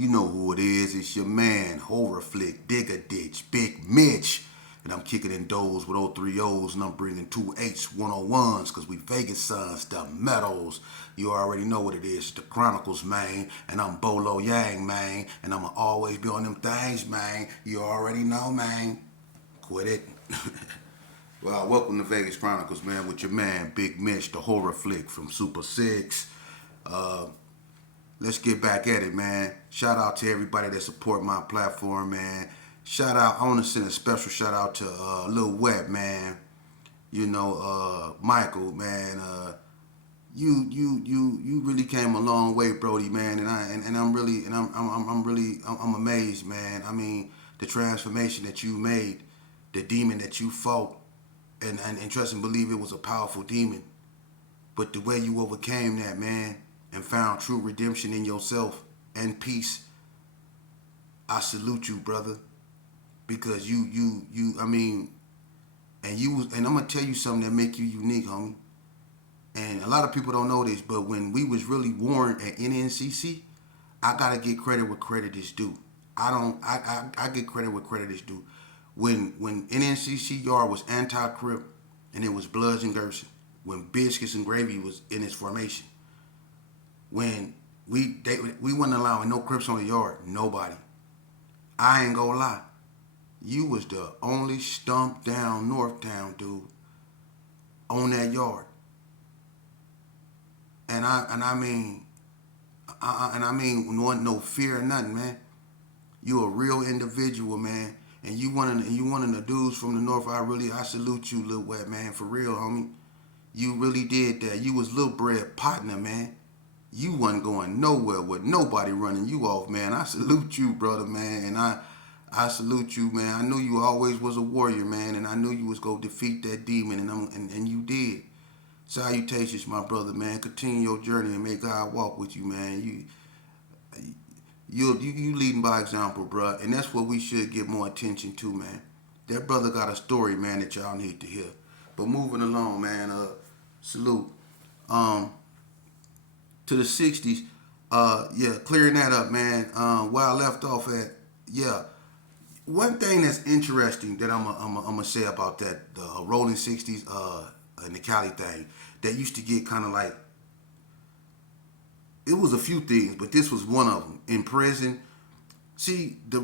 You know who it is. It's your man, Horror Flick, Digger Ditch, Big Mitch. And I'm kicking in doors with 030s and I'm bringing 2H 101s because we Vegas sons, the Meadows. You already know what it is, the Chronicles, man. And I'm Bolo Yang, man. And I'ma always be on them things, man. You already know, man. Quit it. Well, welcome to Vegas Chronicles, man, with your man, Big Mitch, the Horror Flick from Super 6. Let's get back at it, man. Shout out to everybody that support my platform, man. Shout out, I want to send a special shout out to Lil Web, man. You know, Michael, man. You really came a long way, Brody, man. And I'm amazed, man. I mean, the transformation that you made, the demon that you fought, and trust and believe it was a powerful demon. But the way you overcame that, man, and found true redemption in yourself and peace, I salute you, brother. Because I mean, and I'm gonna tell you something that make you unique, homie. And a lot of people don't know this, but when we was really warned at NNCC, I gotta get credit where credit is due. I get credit where credit is due. When NNCC yard was anti-crip and it was Bloods and Gerson, when Biscuits and Gravy was in its formation, when we wasn't allowing no Crips on the yard, nobody. I ain't gonna lie. You was the only stump down Northtown dude on that yard. And I mean, no fear or nothing, man. You a real individual, man. And you one of the dudes from the North. I salute you, Lil Web, man, for real, homie. You really did that. You was Lil Bread partner, man. You wasn't going nowhere with nobody running you off, man. I salute you, brother, man. And I salute you, man. I knew you always was a warrior, man, and I knew you was gonna defeat that demon, and you did. Salutations, my brother, man. Continue your journey and may God walk with you, man. You leading by example, bro, and that's what we should give more attention to, man. That brother got a story, man, that y'all need to hear. But moving along, man. Salute. To the 60s. Yeah, clearing that up, man. Where I left off at, yeah. One thing that's interesting that I'm gonna say about that the rolling 60s and the Cali thing that used to get kind of like, it was a few things, but this was one of them. In prison, see the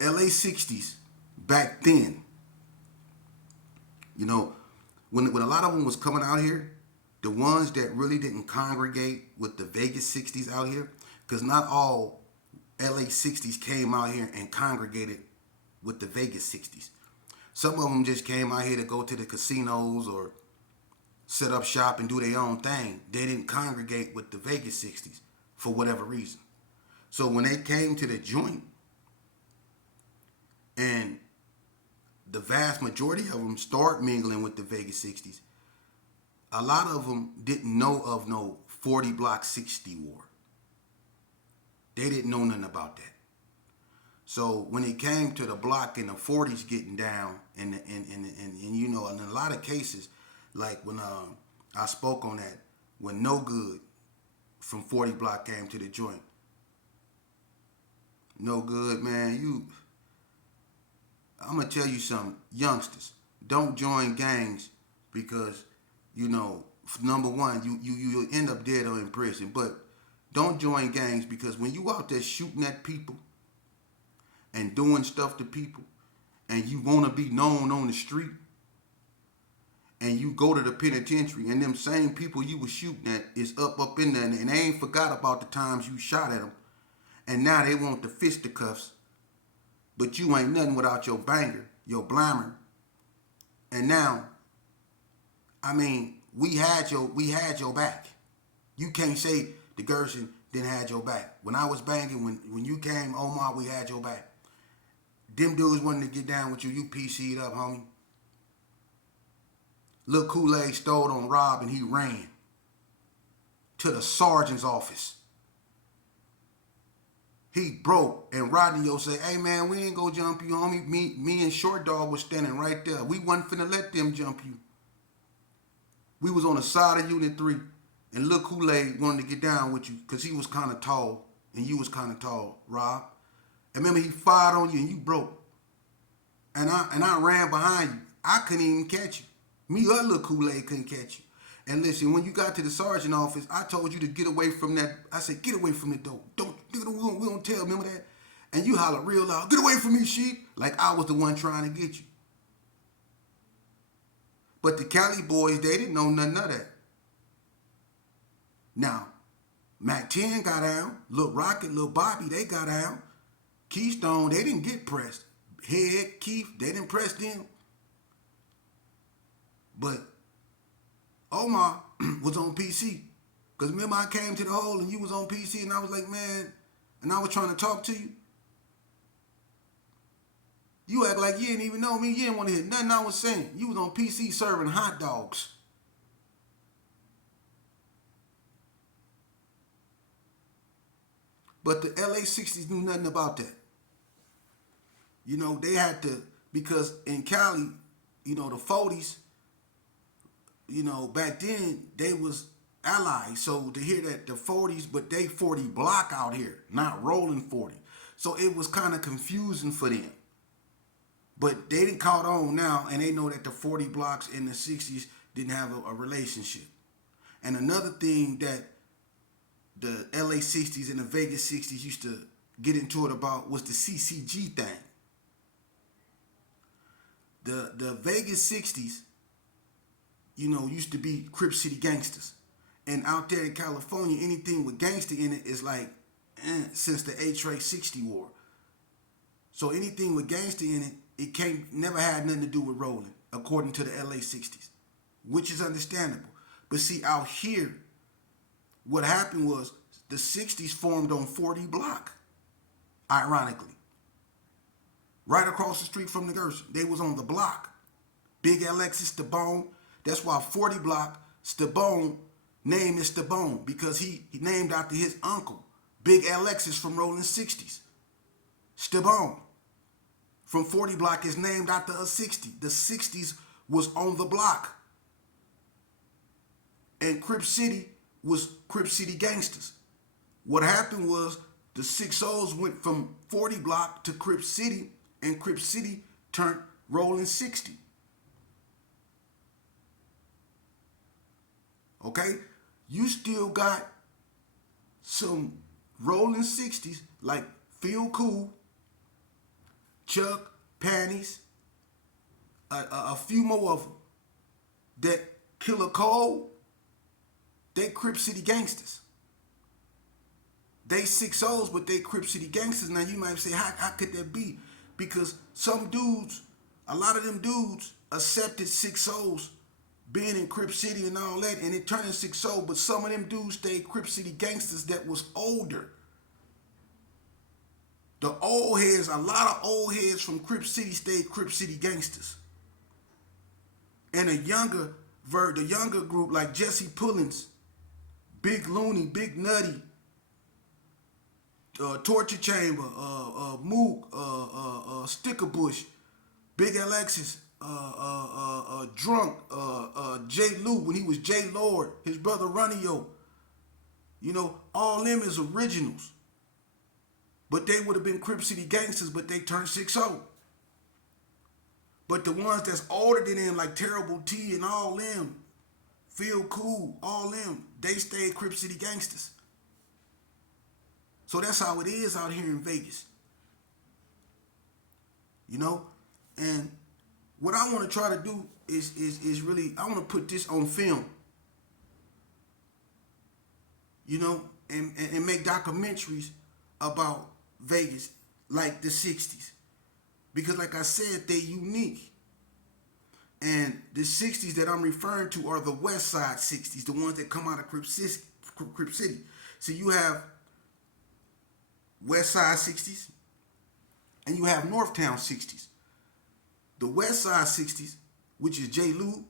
LA 60s back then, you know, when a lot of them was coming out here, the ones that really didn't congregate with the Vegas 60s out here, because not all LA 60s came out here and congregated with the Vegas 60s. Some of them just came out here to go to the casinos or set up shop and do their own thing. They didn't congregate with the Vegas 60s for whatever reason. So when they came to the joint, and the vast majority of them start mingling with the Vegas 60s, a lot of them didn't know of no 40 block 60 war. They didn't know nothing about that. So when it came to the block in the 40s getting down, and you know, in a lot of cases, like when I spoke on that, when No Good from 40 block came to the joint. No Good, man, I'm gonna tell you something, youngsters, don't join gangs because, you know, number one, you'll end up dead or in prison, but don't join gangs because when you out there shooting at people and doing stuff to people and you want to be known on the street and you go to the penitentiary and them same people you was shooting at is up in there and they ain't forgot about the times you shot at them and now they want the fisticuffs, but you ain't nothing without your banger, your blammer. And now, I mean, we had your back. You can't say the Gerson didn't have your back. When I was banging, when you came, Omar, we had your back. Them dudes wanted to get down with you. You PC'd up, homie. Lil Kool-Aid stole on Rob and he ran to the sergeant's office. He broke and Rodney Yo said, "Hey man, we ain't gonna jump you, homie. Me and Short Dog was standing right there. We wasn't finna let them jump you. We was on the side of Unit 3. And Lil Kool-Aid wanted to get down with you because he was kind of tall and you was kind of tall, Rob. And remember he fired on you and you broke. And I ran behind you. I couldn't even catch you. Me or little Kool-Aid couldn't catch you. And listen, when you got to the sergeant office, I told you to get away from that. I said, get away from the door. We don't tell. Remember that? And you hollered real loud, get away from me, sheep. Like I was the one trying to get you. But the Cali boys, they didn't know nothing of that. Now, Mac 10 got down. Lil Rocket, Lil Bobby, they got down. Keystone, they didn't get pressed. Head, Keith, they didn't press them. But Omar was on PC. Because remember I came to the hole and you was on PC and I was like, man, and I was trying to talk to you. You act like you didn't even know me. You didn't want to hear nothing I was saying. You was on PC serving hot dogs. But the LA 60s knew nothing about that. You know, they had to, because in Cali, you know, the 40s, you know, back then, they was allies. So to hear that the 40s, but they 40 block out here, not rolling 40. So it was kind of confusing for them. But they didn't caught on now, and they know that the 40 blocks in the 60s didn't have a relationship. And another thing that the LA 60s and the Vegas 60s used to get into it about was the CCG thing. The Vegas 60s, you know, used to be Crip City gangsters. And out there in California, anything with gangster in it is like since the A-Tray 60 war. So anything with gangster in it, it can't never had nothing to do with rolling, according to the LA 60s, which is understandable. But see, out here, what happened was the 60s formed on 40 block, ironically. Right across the street from the Gerson. They was on the block. Big Alexis Stabone. That's why 40 block, Stabone, name is Stabone, because he named after his uncle, Big Alexis from Rolling 60s. Stabone. From 40 block is named after a 60. The 60s was on the block. And Crip City was Crip City gangsters. What happened was the 6-0s went from 40 block to Crip City, and Crip City turned Rolling 60. Okay? You still got some Rolling 60s like Feel Cool, Chuck, Panties, a few more of them. That Killer Cole, they Crip City gangsters. They 6-0s, but they Crip City gangsters. Now you might say, how could that be? Because some dudes, a lot of them dudes accepted 6-0s being in Crip City and all that, and it turned 6-0, but some of them dudes stayed Crip City gangsters that was older. The old heads, a lot of old heads from Crip City stayed Crip City gangsters. And the younger group like Jesse Pullins, Big Looney, Big Nutty, Torture Chamber, Mook, Stickerbush, Big Alexis, Drunk, J. Lou when he was J. Lord, his brother Runio. You know, all them is originals. But they would have been Crip City gangsters, but they turned 6-0. But the ones that's older than them, like Terrible T and all them, Feel Cool, all them, they stayed Crip City gangsters. So that's how it is out here in Vegas. You know? And what I want to try to do is really, I want to put this on film. You know? And make documentaries about Vegas like the 60s. Because like I said, they're unique. And the 60s that I'm referring to are the West Side 60s, the ones that come out of Crip City. So you have West Side 60s and you have Northtown 60s. The West Side 60s, which is J. Lou,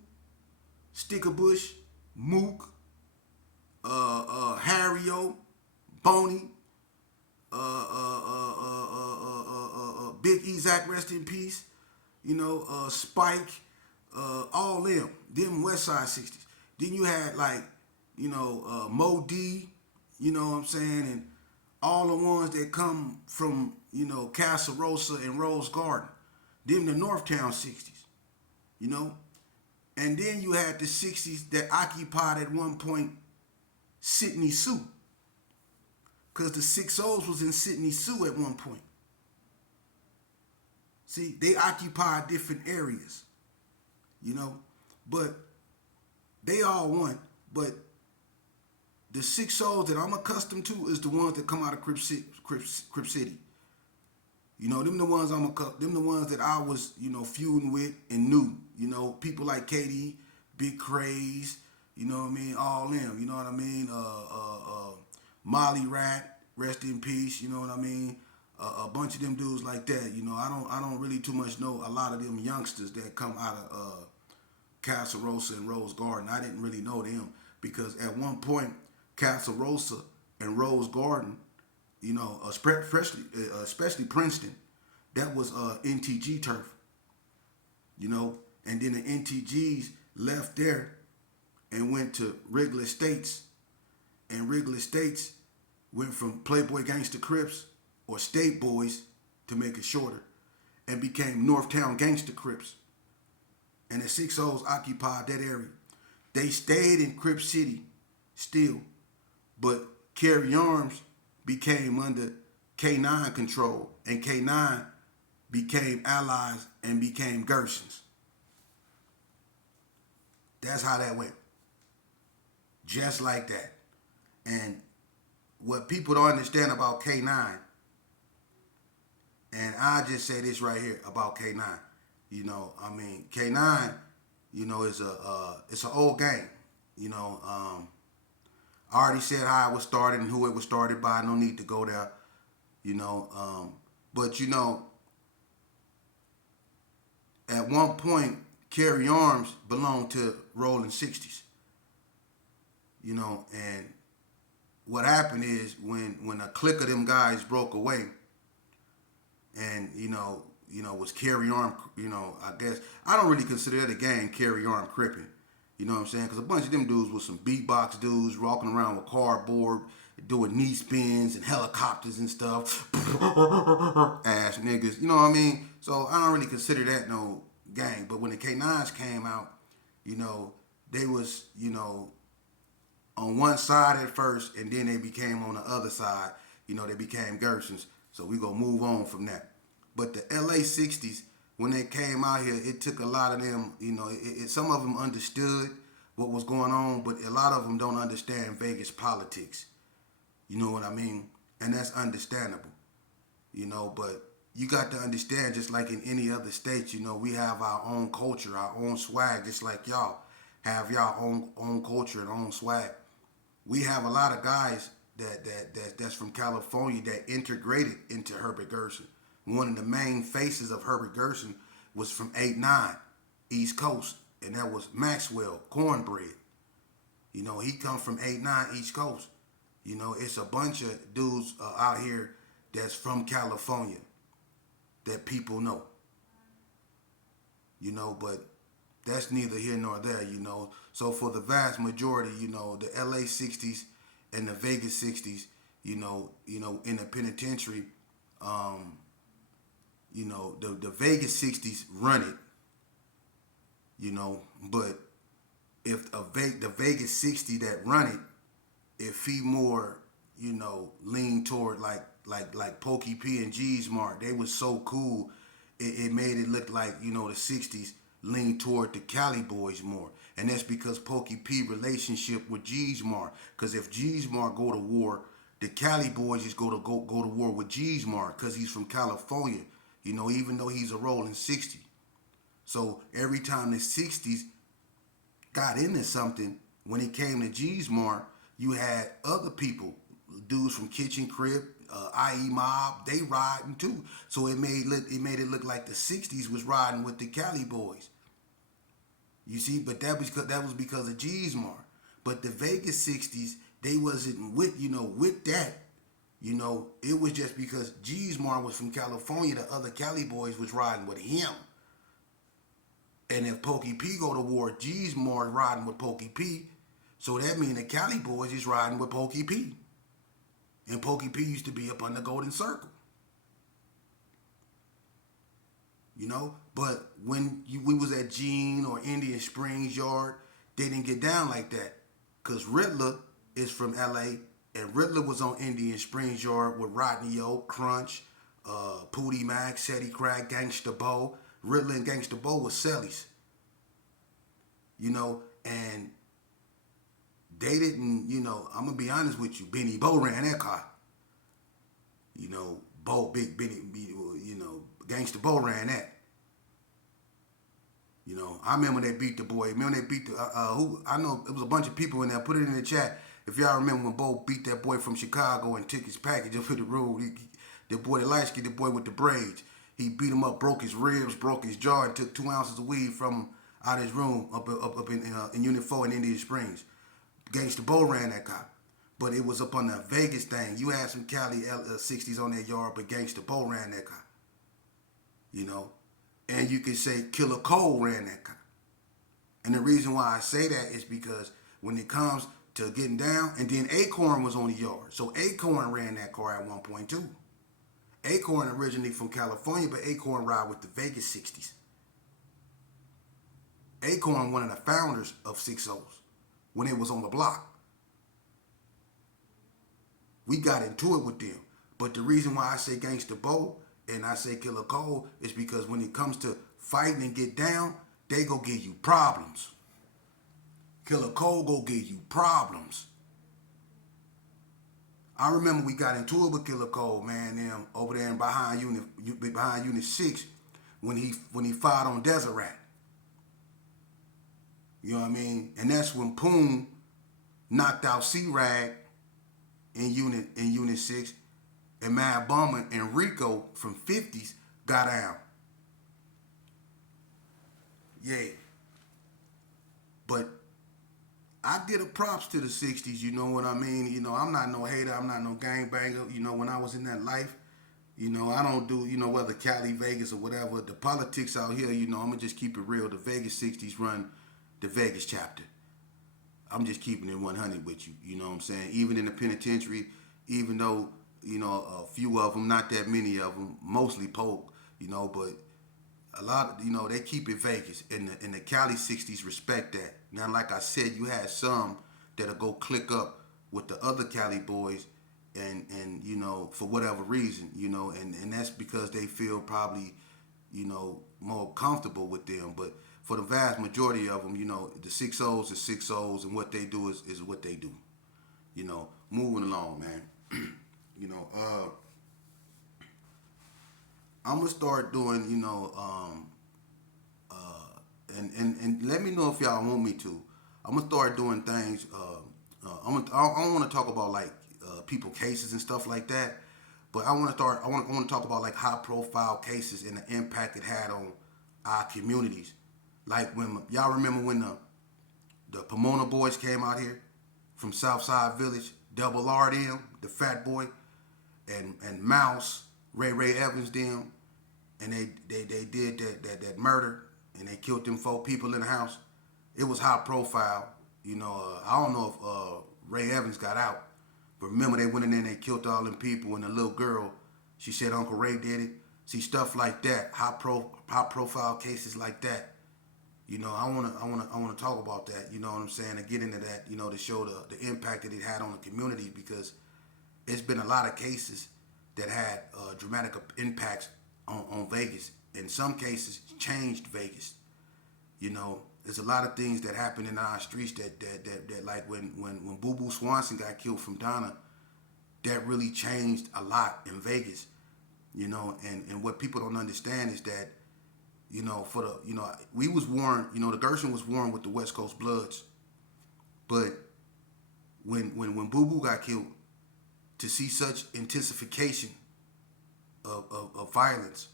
Stickerbush, Mook, Harry-O, Boney, Big E, Zach, rest in peace. You know, Spike, all them West Side 60s. Then you had like, you know, Mo D, you know what I'm saying, and all the ones that come from, Casa Rosa and Rose Garden, them the Northtown 60s, you know? And then you had the 60s that occupied at one point Sydney Sioux. Because the 6-0s was in Sydney Sioux at one point. See, they occupied different areas, but they all won. But the 6-0s that I'm accustomed to is the ones that come out of Crip City. Them the ones them the ones that I was, feuding with and knew. People like Katie, Big Craze, all them, you know what I mean? Molly Rat, rest in peace, you know what I mean? A bunch of them dudes like that, I don't really too much know a lot of them youngsters that come out of Casa Rosa and Rose Garden. I didn't really know them because at one point, Casa Rosa and Rose Garden, especially Princeton, that was NTG turf, and then the NTGs left there and went to Wrigley Estates, and Wrigley Estates went from Playboy Gangsta Crips or State Boys, to make it shorter, and became Northtown Gangsta Crips. And the 6-0s occupied that area. They stayed in Crip City still, but Carry Arms became under K9 control, and K9 became allies and became Gersons. That's how that went. Just like that. And what people don't understand about K9, and I just say this right here about K9. K9, it's an old game. I already said how it was started and who it was started by. No need to go there. But at one point, Carry Arms belonged to Rolling 60s. And what happened is when a clique of them guys broke away, and was Carry Arm, I guess I don't really consider that a gang, Carry Arm cripping. You know what I'm saying? Because a bunch of them dudes was some beatbox dudes walking around with cardboard, doing knee spins and helicopters and stuff. Ass niggas, you know what I mean? So I don't really consider that no gang. But when the K9s came out, they was, on one side at first, and then they became on the other side. They became Gersons. So we gonna move on from that. But the LA 60s, when they came out here, it took a lot of them, some of them understood what was going on, but a lot of them don't understand Vegas politics. You know what I mean? And that's understandable. But you got to understand, just like in any other state, we have our own culture, our own swag, just like y'all have y'all own culture and own swag. We have a lot of guys that's from California that integrated into Herbert Gerson. One of the main faces of Herbert Gerson was from 8-9, East Coast, and that was Maxwell Cornbread. He come from 8-9 East Coast. It's a bunch of dudes out here that's from California that people know. But that's neither here nor there, So for the vast majority, the LA 60s and the Vegas 60s, in the penitentiary, the Vegas 60s run it, but if the Vegas 60 that run it, if he more, lean toward like Pokey P and G's Mart, they was so cool, it made it look like, the 60s lean toward the Cali boys more. And that's because Pokey P relationship with G's Mart. Because if G's Mart go to war, the Cali boys just go to war with G's Mart because he's from California, even though he's a rolling 60. So every time the 60s got into something, when it came to G's Mart, you had other people, dudes from Kitchen Crib, IE Mob, they riding too. So it made it look like the 60s was riding with the Cali boys. You see, but that was because of G's Mart. But the Vegas 60s, they wasn't with that. It was just because G's Mart was from California, the other Cali boys was riding with him. And if Pokey P go to war, G's Mart riding with Pokey P. So that means the Cali boys is riding with Pokey P. And Pokey P used to be up on the Golden Circle. You know, but when we was at Gene or Indian Springs Yard, they didn't get down like that. Cause Riddler is from LA, and Riddler was on Indian Springs Yard with Rodney O, Crunch, Pootie Mac, Shetty Crack, Gangsta Bo. Riddler and Gangsta Bo was Sellies. You know, and they didn't, you know, I'm gonna be honest with you, Benny Bo ran that car. You know, Bo, Big Benny, you know, Gangsta Bo ran that. You know, I remember they beat the boy. Remember they beat the who? I know it was a bunch of people in there. Put it in the chat if y'all remember when Bo beat that boy from Chicago and took his package up in the road. The boy, the light skinned, the boy with the braids. He beat him up, broke his ribs, broke his jaw, and took 2 ounces of weed from him out of his room up in Unit 4 in Indian Springs. Gangsta Bo ran that cop. But it was up on the Vegas thing. You had some Cali Sixties on that yard, but Gangsta Bo ran that cop. You know? And you could say Killer Cole ran that cop. And the reason why I say that is because when it comes to getting down, and then Acorn was on the yard. So Acorn ran that car at one point too. Acorn originally from California, but Acorn ride with the Vegas Sixties. Acorn, one of the founders of 6-0s, when it was on the block. We got into it with them. But the reason why I say Gangsta Bo and I say Killer Cole is because when it comes to fighting and get down, they go give you problems. Killer Cole go give you problems. I remember we got into it with Killer Cole, man, them over there behind Unit 6 when he fought on Desert Rat. You know what I mean? And that's when Poon knocked out C-Rag in Unit 6, and Mad Bummer and Rico from 50s got out. Yeah. But I give a props to the 60s, you know what I mean? You know, I'm not no hater, I'm not no gangbanger. You know, when I was in that life, you know, I don't do, you know, whether Cali, Vegas, or whatever. The politics out here, you know, I'm going to just keep it real. The Vegas 60s run the Vegas chapter. I'm just keeping it 100 with you, you know what I'm saying? Even in the penitentiary, even though, you know, a few of them, not that many of them, mostly Polk, you know, but a lot, you know, they keep it Vegas. And the Cali 60s respect that. Now, like I said, you had some that'll go click up with the other Cali boys and you know, for whatever reason, you know, and that's because they feel probably, you know, more comfortable with them. But for the vast majority of them, you know, the 6-0s are 6-0s, and what they do is what they do. You know, moving along, man. You know, I'm gonna start doing, you know, and let me know if y'all want me to. I'm gonna start doing things. I don't want to talk about like people cases and stuff like that, but I want to talk about like high profile cases and the impact it had on our communities. Like when y'all remember when the Pomona boys came out here from Southside Village, Double R them, the Fat Boy, and Mouse, Ray Evans them, and they did that murder and they killed them 4 people in the house. It was high profile. You know, I don't know if Ray Evans got out, but remember they went in there and they killed all them people, and the little girl, she said Uncle Ray did it. See, stuff like that, high profile cases like that. You know, I wanna talk about that. You know what I'm saying? And get into that. You know, to show the impact that it had on the community, because it's been a lot of cases that had dramatic impacts on Vegas. In some cases, changed Vegas. You know, there's a lot of things that happen in our streets that like when Boo Boo Swanson got killed from Donnas, that really changed a lot in Vegas. You know, and what people don't understand is that, you know, we was warned, you know, the Gershon was warned with the West Coast Bloods. But when Boo Boo got killed, to see such intensification of violence,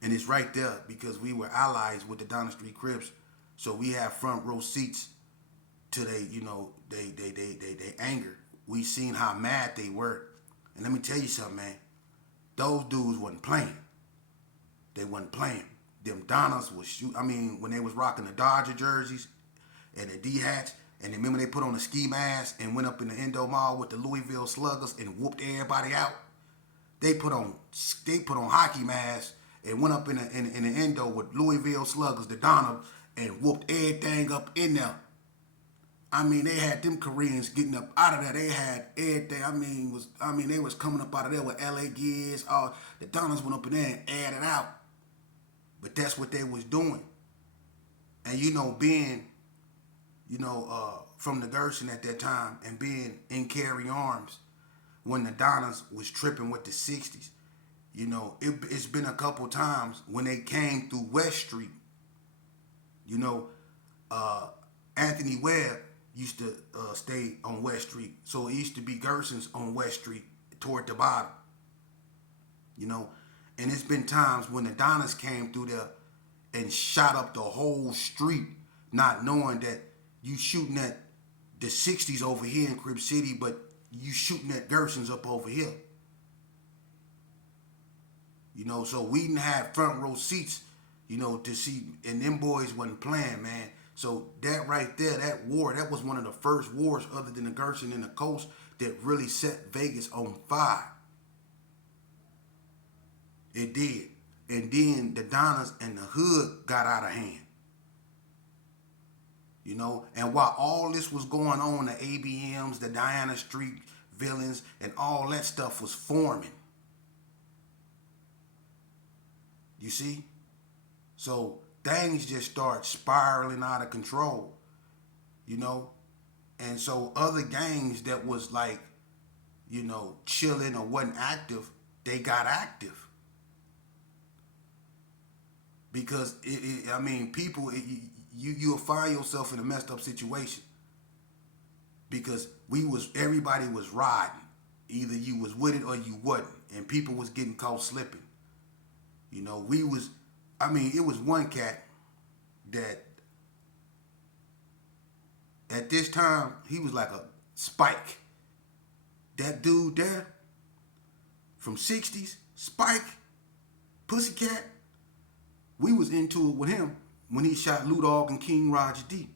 and it's right there because we were allies with the Donner Street Crips, so we have front row seats to they anger. We seen how mad they were, and let me tell you something, man. Those dudes wasn't playing. They wasn't playing. Them Donnas was shoot. I mean, when they was rocking the Dodger jerseys and the D hats, And remember they put on a ski mask and went up in the Indo Mall with the Louisville Sluggers and whooped everybody out. They put on hockey masks and went up in the Indo with Louisville Sluggers, the Donnas, and whooped everything up in there. I mean, they had them Koreans getting up out of there. They had everything. They was coming up out of there with LA Gears. All the Donnas went up in there and added out. But that's what they was doing. And being, from the Gerson at that time and being in Carry Arms when the Donnas was tripping with the 60s. It's been a couple times when they came through West Street. Anthony Webb used to stay on West Street. So it used to be Gerson's on West Street toward the bottom. And it's been times when the Donnas came through there and shot up the whole street, not knowing that you shooting at the 60s over here in Crib City, but you shooting at Gerson's up over here. So we didn't have front row seats, to see, and them boys wasn't playing, man. So that right there, that war, that was one of the first wars other than the Gerson and the Coast that really set Vegas on fire. It did. And then the Donnas and the Hood got out of hand. And while all this was going on, the ABMs, the Diana Street villains, and all that stuff was forming. You see? So things just start spiraling out of control, And so other gangs that was like, chilling or wasn't active, they got active. Because, you'll find yourself in a messed up situation. Because everybody was riding. Either you was with it or you wasn't. And people was getting caught slipping. It was one cat that at this time, he was like a Spike. That dude there from 60s, Spike, Pussycat, we was into it with him when he shot Lou Dog and King Roger D.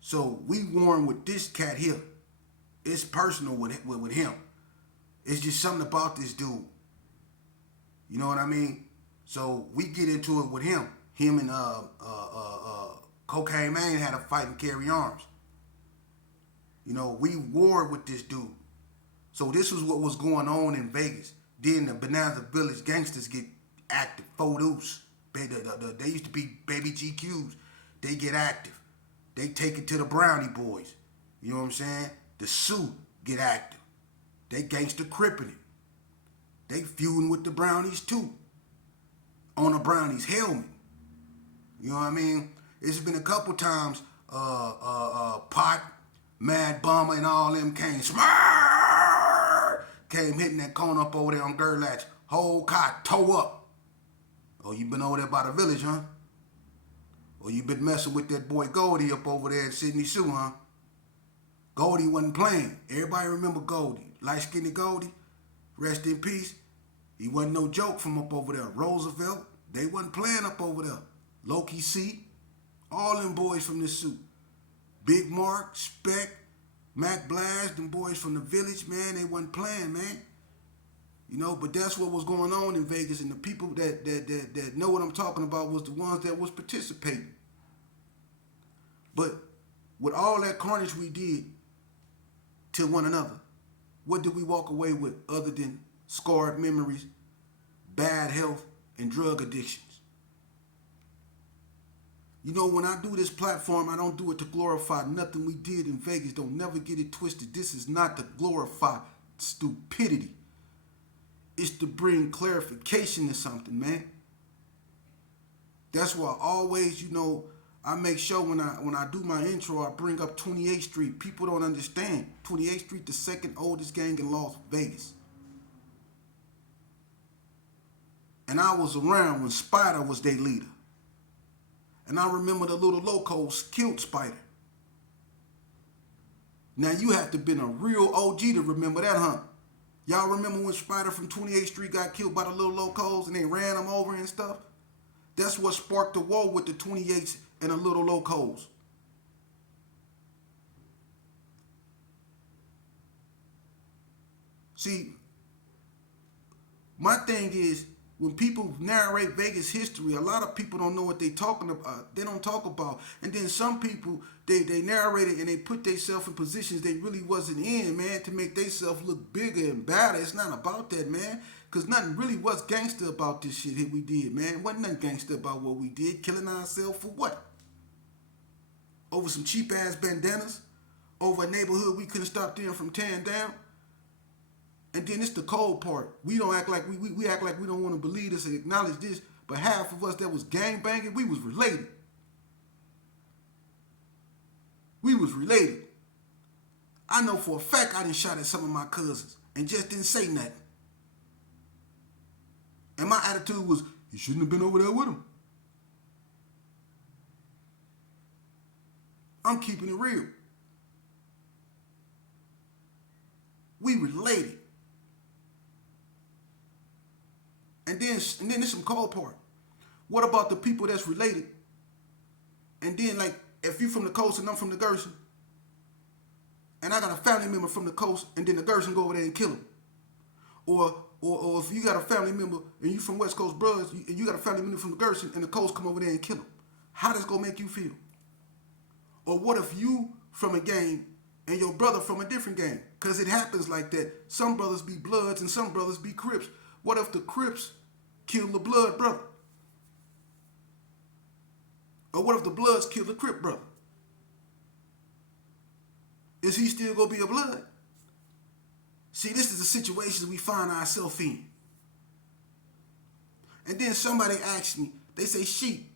So we warned with this cat here. It's personal with him. It's just something about this dude. You know what I mean? So we get into it with him. Him and Cocaine Man had a fight and Carry Arms. We warred with this dude. So this was what was going on in Vegas. Then the Bonanza Village gangsters get active. Photos. They used to be Baby GQs. They get active. They take it to the Brownie Boys. You know what I'm saying? The Sioux get active. They gangster cripping it. They feuding with the Brownies too. On a Brownies helmet. You know what I mean? It's been a couple times Pot, Mad Bomber, and all them came hitting that cone up over there on Gerlach. Whole cot toe up. Oh, you been over there by the village, huh? Or you been messing with that boy Goldie up over there at Sydney Sue, huh? Goldie wasn't playing. Everybody remember Goldie. Light skinny Goldie. Rest in peace. He wasn't no joke from up over there. Roosevelt, they wasn't playing up over there. Loki C, all them boys from the suit. Big Mark, Speck, Mac Blast, them boys from the village, man, they wasn't playing, man. But that's what was going on in Vegas, and the people that know what I'm talking about was the ones that was participating. But with all that carnage we did to one another, what did we walk away with other than scarred memories, bad health, and drug addictions? When I do this platform, I don't do it to glorify nothing we did in Vegas. Don't never get it twisted. This is not to glorify stupidity. It's to bring clarification to something, man. That's why always, I make sure when I do my intro, I bring up 28th Street. People don't understand. 28th Street, the second oldest gang in Las Vegas. And I was around when Spider was their leader. And I remember the little locos killed Spider. Now you have to been a real OG to remember that, huh? Y'all remember when Spider from 28th Street got killed by the little locos and they ran him over and stuff? That's what sparked the war with the 28s and the little locos. See, my thing is, when people narrate Vegas history, a lot of people don't know what they talking about. They don't talk about. And then some people, they narrate it and they put themselves in positions they really wasn't in, man, to make themselves look bigger and badder. It's not about that, man. Because nothing really was gangster about this shit here we did, man. Wasn't nothing gangster about what we did. Killing ourselves for what? Over some cheap-ass bandanas? Over a neighborhood we couldn't stop them from tearing down? And then it's the cold part. We don't act like we act like we don't want to believe this and acknowledge this, but half of us that was gang banging, we was related. We was related. I know for a fact I done shot at some of my cousins and just didn't say nothing. And my attitude was, you shouldn't have been over there with him. I'm keeping it real. We related. And then there's some cold part. What about the people that's related? And then, like, if you from the coast and I'm from the Gerson, and I got a family member from the coast, and then the Gerson go over there and kill him. Or if you got a family member and you from West Coast Brothers, and you got a family member from the Gerson, and the coast come over there and kill him. How does gonna make you feel? Or what if you from a gang and your brother from a different gang? Because it happens like that. Some brothers be Bloods and some brothers be Crips. What if the Crips kill the Blood brother? Or what if the Bloods kill the Crip brother? Is he still going to be a Blood? See, this is the situation we find ourselves in. And then somebody asked me, they say, Sheep,